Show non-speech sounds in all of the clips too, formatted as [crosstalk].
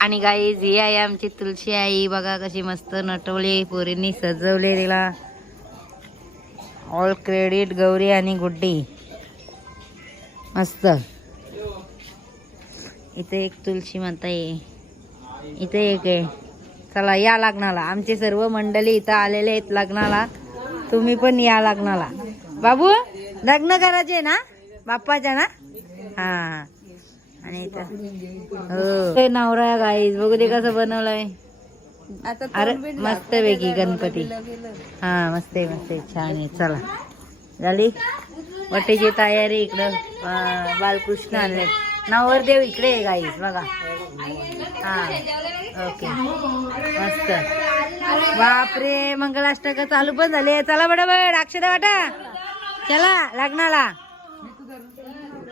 आणि गाई ही आहे आमची तुलसी आई. बघा कशी मस्त नटवली पोरींनी सजवले तिला ऑल क्रेडिट गौरी आणि गुड्डी. मस्त. इथे एक तुलसी माता आहे इथे एक आहे. चला या लग्नाला. आमचे सर्व मंडळी इथं आलेले आहेत लग्नाला. तुम्ही पण या लग्नाला. बाबू लग्न करायचे ना? बाप्पाच्या ना? हा. आणि हो. ते नवरा गाईज बघू दे कसं बनवलंय. अरे मस्त पैकी गणपती. हा मस्त आहे मस्त आहे. छान आहे. चला. झाली? वटेची तयारी इकडं. बालकृष्ण आणले. नवरदेव इकडे आहे गाईज बघा. हा. ओके. मस्त. बापरे मंगलाष्टक चालू पण झाले. चला बडबड अक्षदा वाटा. चला लग्नाला.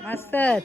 मस्तच.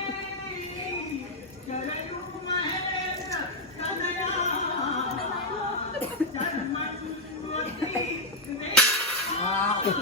Hoy!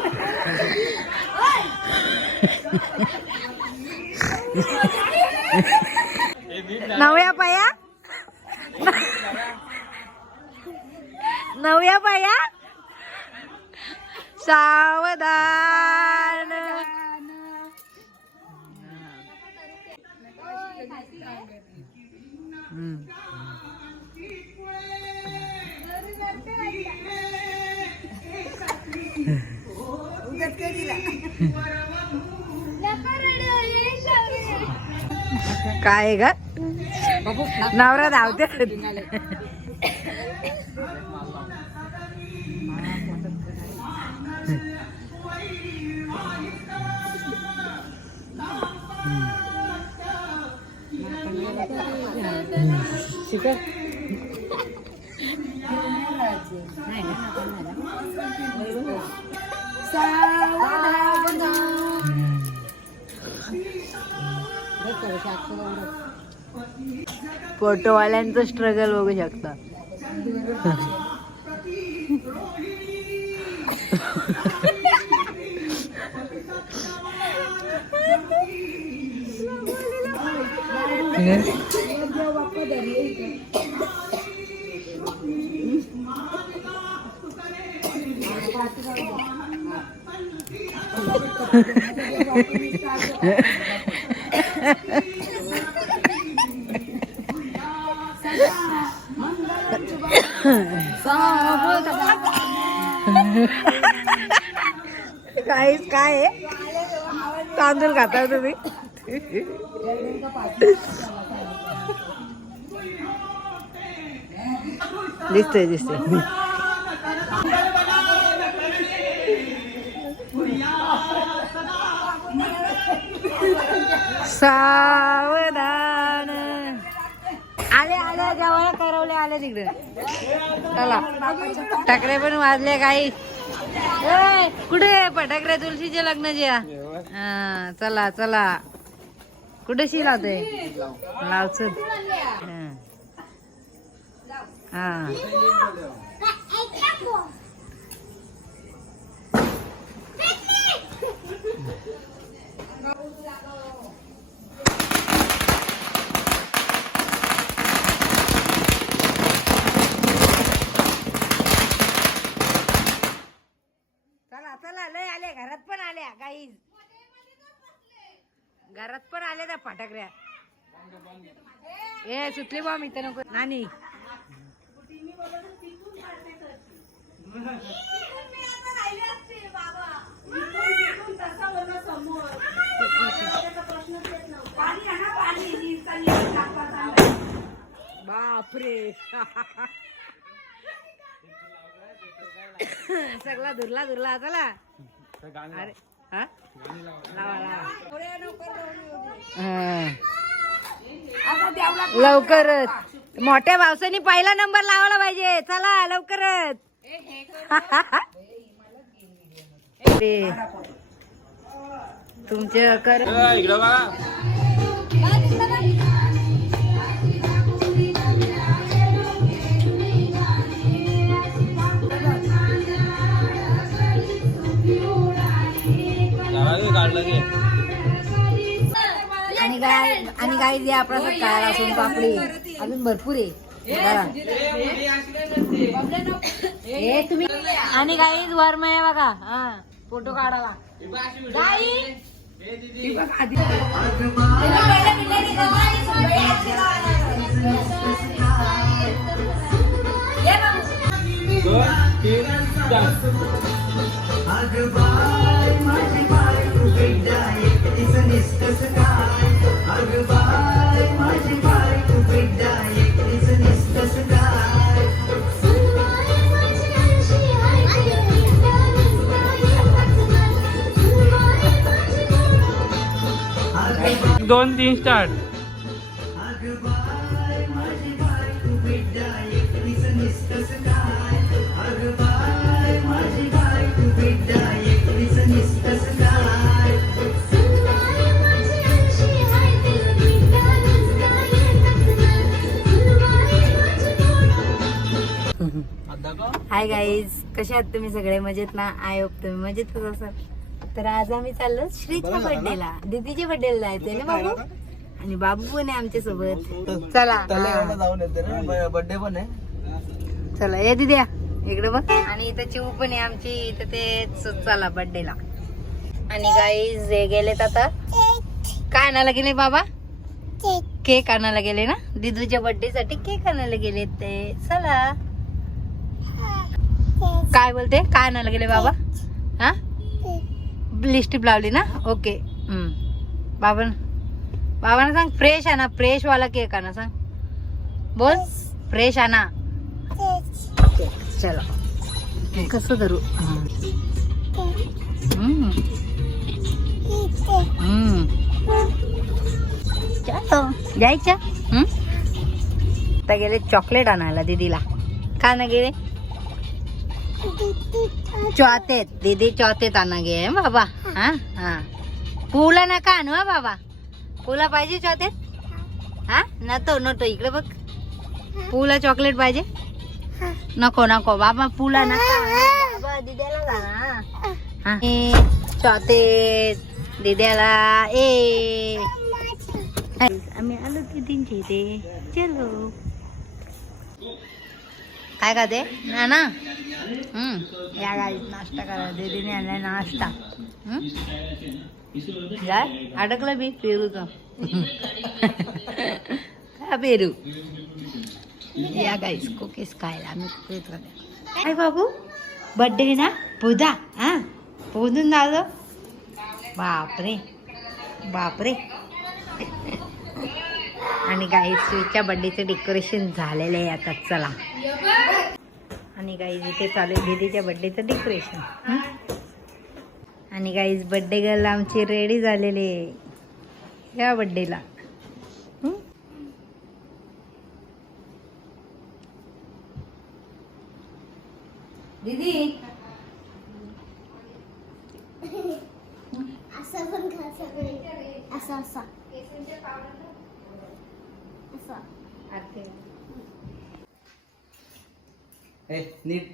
काय ग? नवरा धावते. फोटोवाल्यांचं स्ट्रगल बघू शकता. काहीच काय तांदूळ खाता तुम्ही. दिसतंय दिसतंय. सावधान. आले आले जेव्हा करवले आले तिकडे. चला. टाकरे पण वाजले काही. कुठे फटाकरे तुळशीचे लग्नाचे हा चला चला. कुठे शी लावते लावच हा चला चला लय आले घरात पण आल्या काही घरात पण आल्या त्या फटाकऱ्या ए सुटली बा मी तर नको नानी बापरे सगळा दुरला दुरला चला अरे हा? लावा लावा. हा. लवकरच. मोठ्या पावसाने पहिला नंबर लावायला पाहिजे. चला लवकरच. [laughs] ते तुमच्या कर आणि काय आणि काय जे आपला सकाळ असून पापडी. अजून भरपूर आहे. हे तुम्ही आणि काही वर्म आहे बघा. हा फोटो काढावा. गाई? दोन तीन चार दोन तीन स्टार्ट हाय गाईज कशा आहात तुम्ही सगळे? मजेत ना? आय होप तुम्ही मजेतच असाल तर आज आम्ही चाललो श्रीच्या बर्थडेला दीदीच्या बर्थडेला जायचंय ना बाबू? आणि बाबू पण आहे आमच्यासोबत. चला. हा. जाऊन येते ना. बर्थडे पण आहे. चला ये दिद्या इकडे बघ. आणि इथं चिऊ पण आहे आमची. इथं ते च- चला बर्थडेला आणि गाईज हे गेलेत आता. काय आणायला गेले बाबा? केक आणायला गेले ना? दिदूच्या बर्थडे साठी केक आणायला गेले ते. चला. काय बोलते? काय आणायला गेले बाबा? हा? लिस्टिप लावली ना? ओके बाबा बाबांना सांग फ्रेश आणा. फ्रेश वाला केक आणा सांग. बोल. फ्रेश आणा. चलो. कसं धरू? हा. हम्म. चलो. आता गेले चॉकलेट आणायला दीदीला. का ना गेले? चौथेत. दीदी चौथेत आणा गे बाबा. हा. हा? पुला नका आणू हा बाबा. पुला पाहिजे चौथेत? हा. नतो नतो. इकडे बघ. पुला चॉकलेट पाहिजे? नको नको. बाबा पुला नका बाबा दिद्याला चौथेत. दिद्याला. ए. आम्ही आलो इथे. चलो. काय का ते ना ना या गाडीत नाश्ता करा. दीदीने आणला नाश्ता. काय अडकलं बी पेरू [laughs] का पेरू? या गाईस कुकीज खायला. आम्ही कुकीज खाते. काय बाबू? बड्डे ना? पुदा हा? पोहून झालं? बापरे. बापरे. [laughs] आणि गाई स्वीटच्या डेकोरेशन झालेलं आहे आता. चला. आणि गाईज इथे चालू आहे दीदीच्या बर्थडेचं डेकोरेशन आणि गाईज बर्थडे गर्ल आमची रेडी झालेली आहे. या बड्डेला? दीदी ए नीट.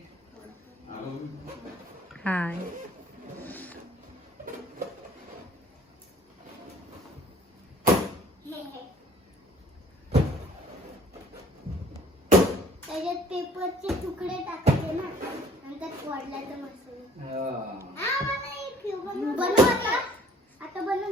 हाय. त्याच्यात पेपरचे तुकडे टाकायचे ना. आणि त्यात हा, हे बनव- बनव आता. आता बनव.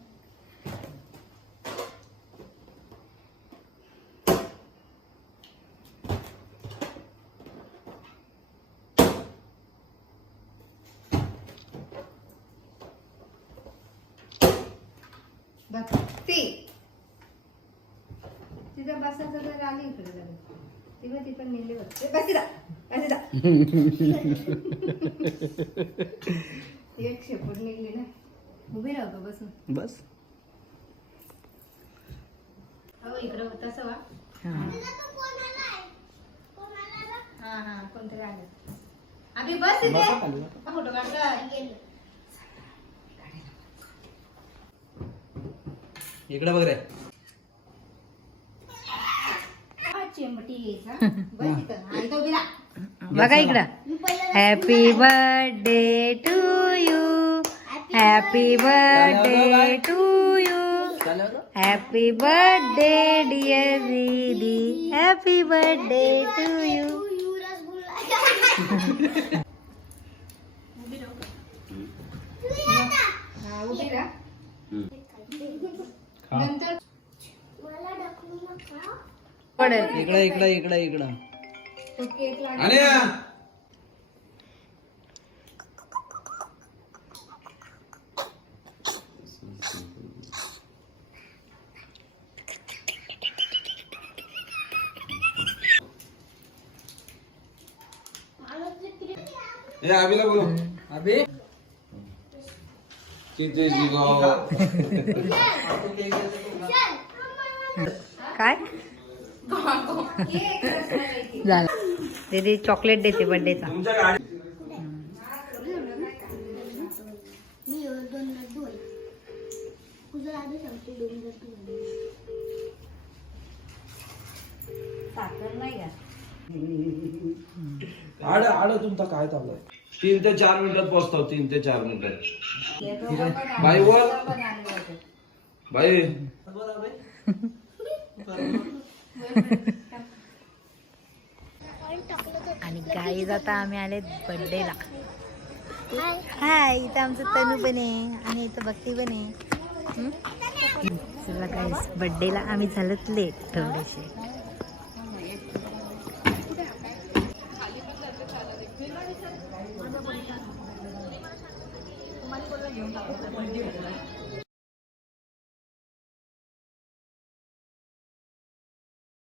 बघ. तिथं बसायचं तर आली इकडे लगेच तेव्हा ती पण नेले बघ बसिदा बसिदा एक शेपूट निघली ना. उभी राहतो बसून बस हो इकडं तसं वा. हा. हा हा. कोणतरी आलं. अभि बस इथे. फोटो काढ इकडे बघ रे चिमटी बस इथं हा इथं उभी राहा बघा इकडं मी पहिलं happy birthday to you happy birthday to you चालेल ना? हॅपी बर्थडे डिअर दीदी हॅपी बर्थडे टू यू तू यू रसगुल्ला. तू ये आता. हा उभी राहा खा. नंतर मला ढकलू नका. पडेल इकडे इकडे इकडे इकडे तो केक लागला आणि माणूस जे किती- हे आबीला बोलू अबे. तिथे. काय? झालं. दीदी चॉकलेट देते बर्थडेचा तुमच्या गाडी मी दोन लड्डू आहे. तुझं आधी सांगते दोन लड्डू आहे. साखर नाही का आड आड तुमचा काय चालू आहे तीन ते चार मिनिटात पोहोचतो तीन ते चार मिनिटात. बाई वर. बाई. आणि गाई जाता आम्ही आले बर्थडेला हाय इथं आमचं तनू पण आहे आणि इथं भक्ती पण आहे. हं? चला गाईस बर्थडेला आम्ही झालोत लेट थोडेसे. Молодец.